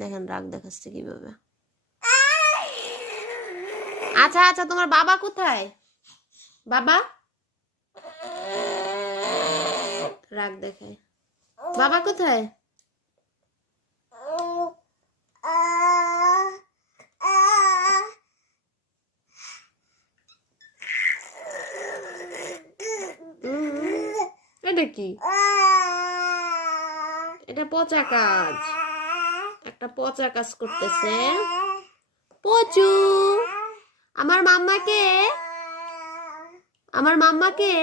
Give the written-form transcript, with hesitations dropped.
দেখেন রাগ দেখাচ্ছে কিভাবে। আচ্ছা আচ্ছা, তোমার বাবা কোথায়? বাবা রাগ দেখায়। বাবা কোথায়? এটা কি? এটা পচা কাজ, একটা পচা কাজ করতেছে। পচু, আমার মাম্মাকে, আমার মাম্মাকে